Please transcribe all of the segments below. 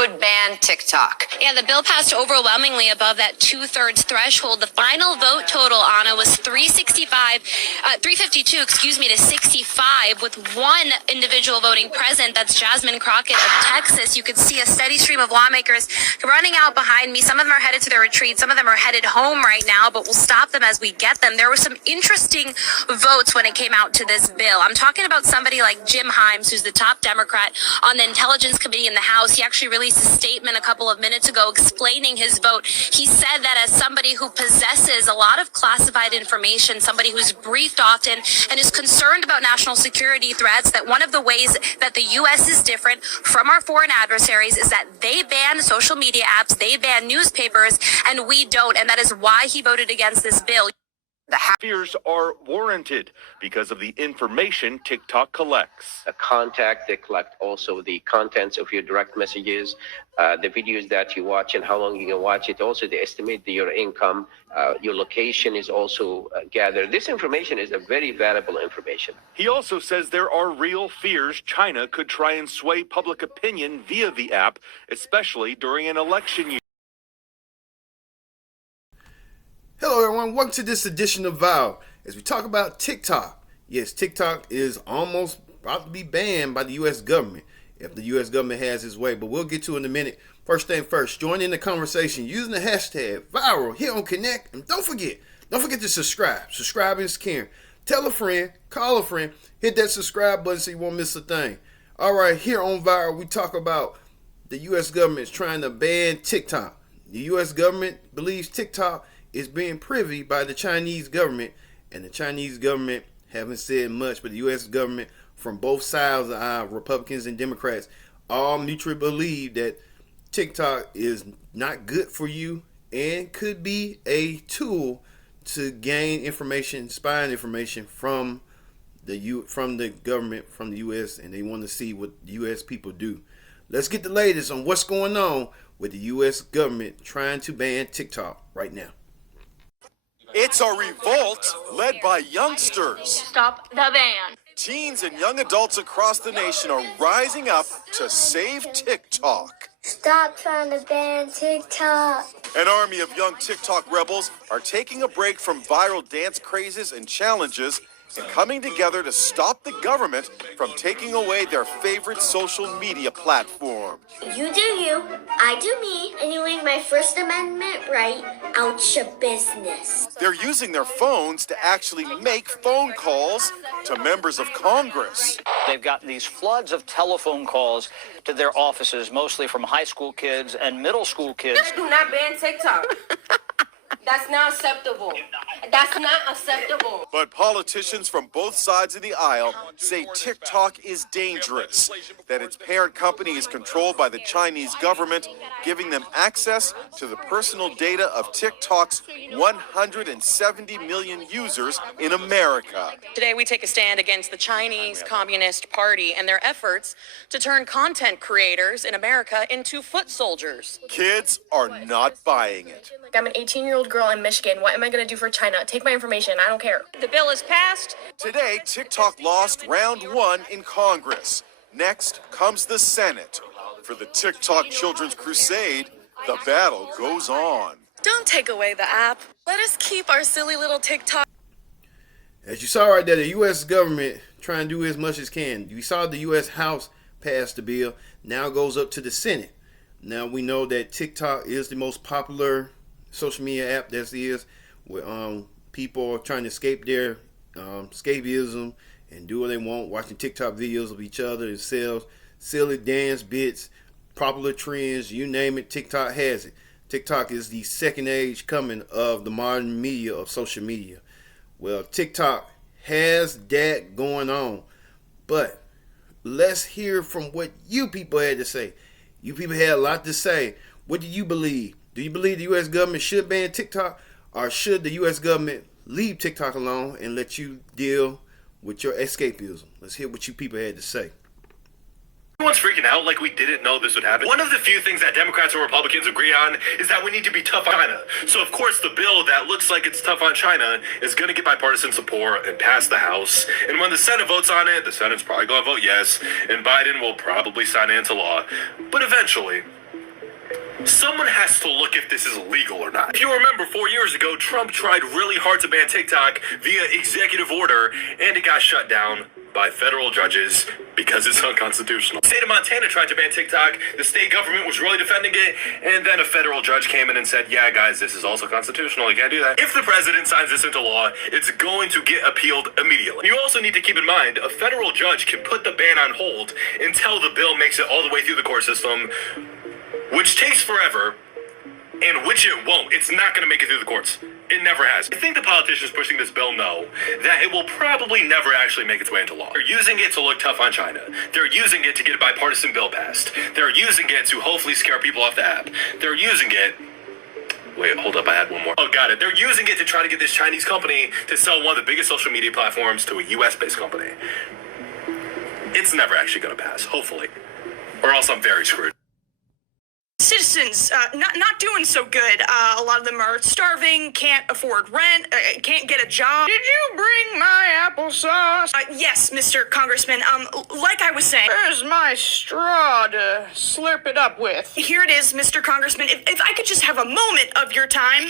could ban TikTok. Yeah, the bill passed overwhelmingly above that 2/3 threshold. The final vote total, Anna, was 352, to 65, with one individual voting present. That's Jasmine Crockett of Texas. You could see a steady stream of lawmakers running out behind me. Some of them are headed to their retreat. Some of them are headed home right now, but we'll stop them as we get them. There were some interesting votes when it came out to this bill. I'm talking about somebody like Jim Himes, who's the top Democrat on the Intelligence Committee in the House. He actually released a statement a couple of minutes ago explaining his vote. He said that as somebody who possesses a lot of classified information, somebody who's briefed often and is concerned about national security threats, that one of the ways that the U.S. is different from our foreign adversaries is that they ban social media apps, they ban newspapers, and we don't. And that is why he voted against this bill. The fears are warranted because of the information TikTok collects. The contact, they collect also the contents of your direct messages, the videos that you watch and how long you can watch it. Also, they estimate your income, your location is also gathered. This information is a very valuable information. He also says there are real fears China could try and sway public opinion via the app, especially during an election year. Hello everyone, welcome to this edition of Vow as we talk about TikTok. Yes, TikTok is almost about to be banned by the U.S. government if the U.S. government has its way, but we'll get to it in a minute. First thing first, join in the conversation using the hashtag viral here on Connect, and don't forget to subscribe. Subscribing is caring. Tell a friend, call a friend, hit that subscribe button so you won't miss a thing. All right, here on Viral, we talk about the U.S. government is trying to ban TikTok. The U.S. government believes TikTok is being privy by the Chinese government, and the Chinese government haven't said much, but the U.S. government from both sides, Republicans and Democrats, all mutually believe that TikTok is not good for you and could be a tool to gain information, spying information from the government, from the U.S., and they want to see what the U.S. people do. Let's get the latest on what's going on with the U.S. government trying to ban TikTok right now. It's a revolt led by youngsters. Stop the ban. Teens and young adults across the nation are rising up to save TikTok. Stop trying to ban TikTok. An army of young TikTok rebels are taking a break from viral dance crazes and challenges and coming together to stop the government from taking away their favorite social media platform. You do you, I do me, and you leave my First Amendment right out your business. They're using their phones to actually make phone calls to members of Congress. They've got these floods of telephone calls to their offices, mostly from high school kids and middle school kids. Do not ban TikTok. That's not acceptable. That's not acceptable. But politicians from both sides of the aisle say TikTok is dangerous, that its parent company is controlled by the Chinese government, giving them access to the personal data of TikTok's 170 million users in America. Today we take a stand against the Chinese Communist Party and their efforts to turn content creators in America into foot soldiers. Kids are not buying it. I'm an 18-year-old girl in Michigan. What am I going to do for China? Take my information. I don't care. The bill is passed. Today, TikTok lost round one in Congress. Next comes the Senate. For the TikTok Children's Crusade, the battle goes on. Don't take away the app. Let us keep our silly little TikTok. As you saw right there, the U.S. government trying to do as much as can. You saw the U.S. House pass the bill. Now it goes up to the Senate. Now we know that TikTok is the most popular social media app that is, where people are trying to escape their escapism and do what they want, watching TikTok videos of each other and sell silly dance bits, popular trends, you name it, TikTok has it. TikTok is the second age coming of the modern media of social media. Well, TikTok has that going on, but let's hear from what you people had to say. You people had a lot to say. What do you believe? Do you believe the U.S. government should ban TikTok, or should the U.S. government leave TikTok alone and let you deal with your escapism? Let's hear what you people had to say. Everyone's freaking out like we didn't know this would happen. One of the few things that Democrats and Republicans agree on is that we need to be tough on China. So, of course, the bill that looks like it's tough on China is going to get bipartisan support and pass the House. And when the Senate votes on it, the Senate's probably going to vote yes, and Biden will probably sign it into law. But eventually, someone has to look if this is legal or not. If you remember, 4 years ago, Trump tried really hard to ban TikTok via executive order, and it got shut down by federal judges because it's unconstitutional. The state of Montana tried to ban TikTok. The state government was really defending it, and then a federal judge came in and said, yeah, guys, this is also constitutional. You can't do that. If the president signs this into law, it's going to get appealed immediately. You also need to keep in mind, a federal judge can put the ban on hold until the bill makes it all the way through the court system, which takes forever, and which it won't. It's not going to make it through the courts. It never has. I think the politicians pushing this bill know that it will probably never actually make its way into law. They're using it to look tough on China. They're using it to get a bipartisan bill passed. They're using it to hopefully scare people off the app. They're using it... Wait, hold up, I had one more. Oh, got it. They're using it to try to get this Chinese company to sell one of the biggest social media platforms to a US-based company. It's never actually going to pass, hopefully. Or else I'm very screwed. Citizens not doing so good. A lot of them are starving, can't afford rent, can't get a job. Did you bring my applesauce? Yes, Mr. Congressman. Like I was saying. Where's my straw to slurp it up with? Here it is, Mr. Congressman. If I could just have a moment of your time.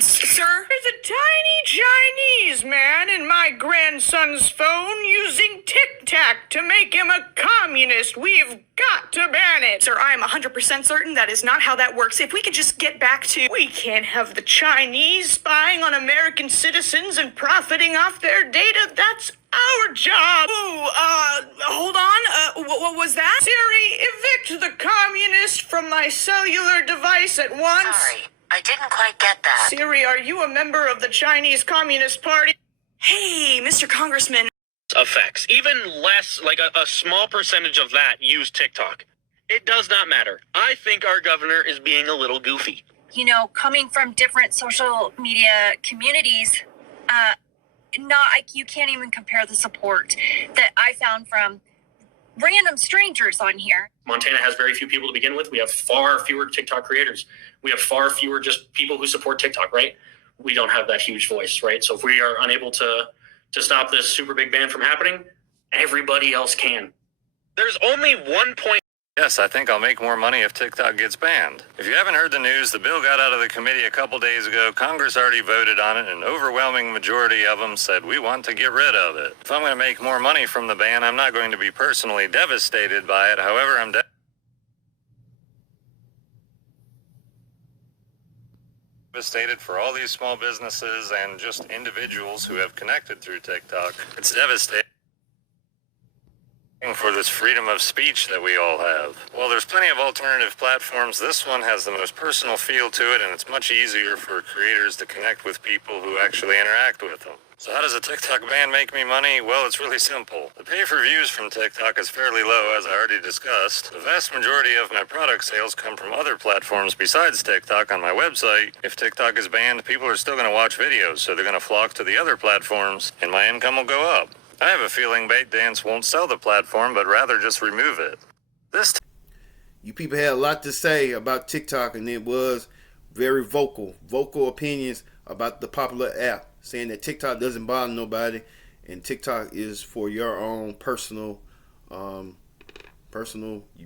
Sir? There's a tiny Chinese man in my grandson's phone using tic-tac to make him a communist. We've got to ban it. Sir, I am 100% certain that is not how that works. If we could just get back to... We can't have the Chinese spying on American citizens and profiting off their data. That's our job. Ooh, hold on. What was that? Siri, evict the communist from my cellular device at once. Sorry, I didn't quite get that. Siri, are you a member of the Chinese Communist Party? Hey, Mr. Congressman. Effects. Even less, like a small percentage of that use TikTok. It does not matter. I think our governor is being a little goofy. You know, coming from different social media communities, you can't even compare the support that I found from random strangers on here. Montana has very few people to begin with. We have far fewer TikTok creators. We have far fewer just people who support TikTok, right? We don't have that huge voice, right? So if we are unable to stop this super big ban from happening, everybody else can. There's only 1 point. Yes, I think I'll make more money if TikTok gets banned. If you haven't heard the news, the bill got out of the committee a couple days ago. Congress already voted on it, and an overwhelming majority of them said we want to get rid of it. If I'm going to make more money from the ban, I'm not going to be personally devastated by it. However, I'm devastated for all these small businesses and just individuals who have connected through TikTok. It's devastating for this freedom of speech that we all have. Well, there's plenty of alternative platforms. This one has the most personal feel to it, and it's much easier for creators to connect with people who actually interact with them. So how does a TikTok ban make me money? Well, it's really simple. The pay for views from TikTok is fairly low, as I already discussed. The vast majority of my product sales come from other platforms besides TikTok on my website. If TikTok is banned, people are still going to watch videos, so they're going to flock to the other platforms, and my income will go up. I have a feeling BaitDance won't sell the platform, but rather just remove it. You people had a lot to say about TikTok, and it was very vocal opinions about the popular app, saying that TikTok doesn't bother nobody, and TikTok is for your own personal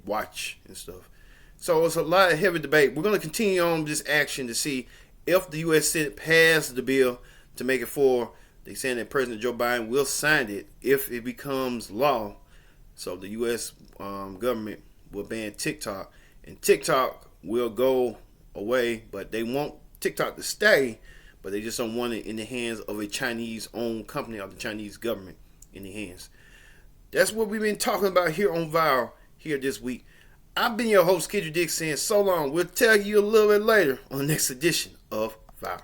watch and stuff. So it's a lot of heavy debate. We're going to continue on this action to see if the U.S. Senate passed the bill to make it for. They're saying that President Joe Biden will sign it if it becomes law. So the U.S. Government will ban TikTok, and TikTok will go away, but they want TikTok to stay, but they just don't want it in the hands of a Chinese-owned company or the Chinese government in the hands. That's what we've been talking about here on Viral here this week. I've been your host, Kendrick Dick, saying so long. We'll tell you a little bit later on the next edition of Viral.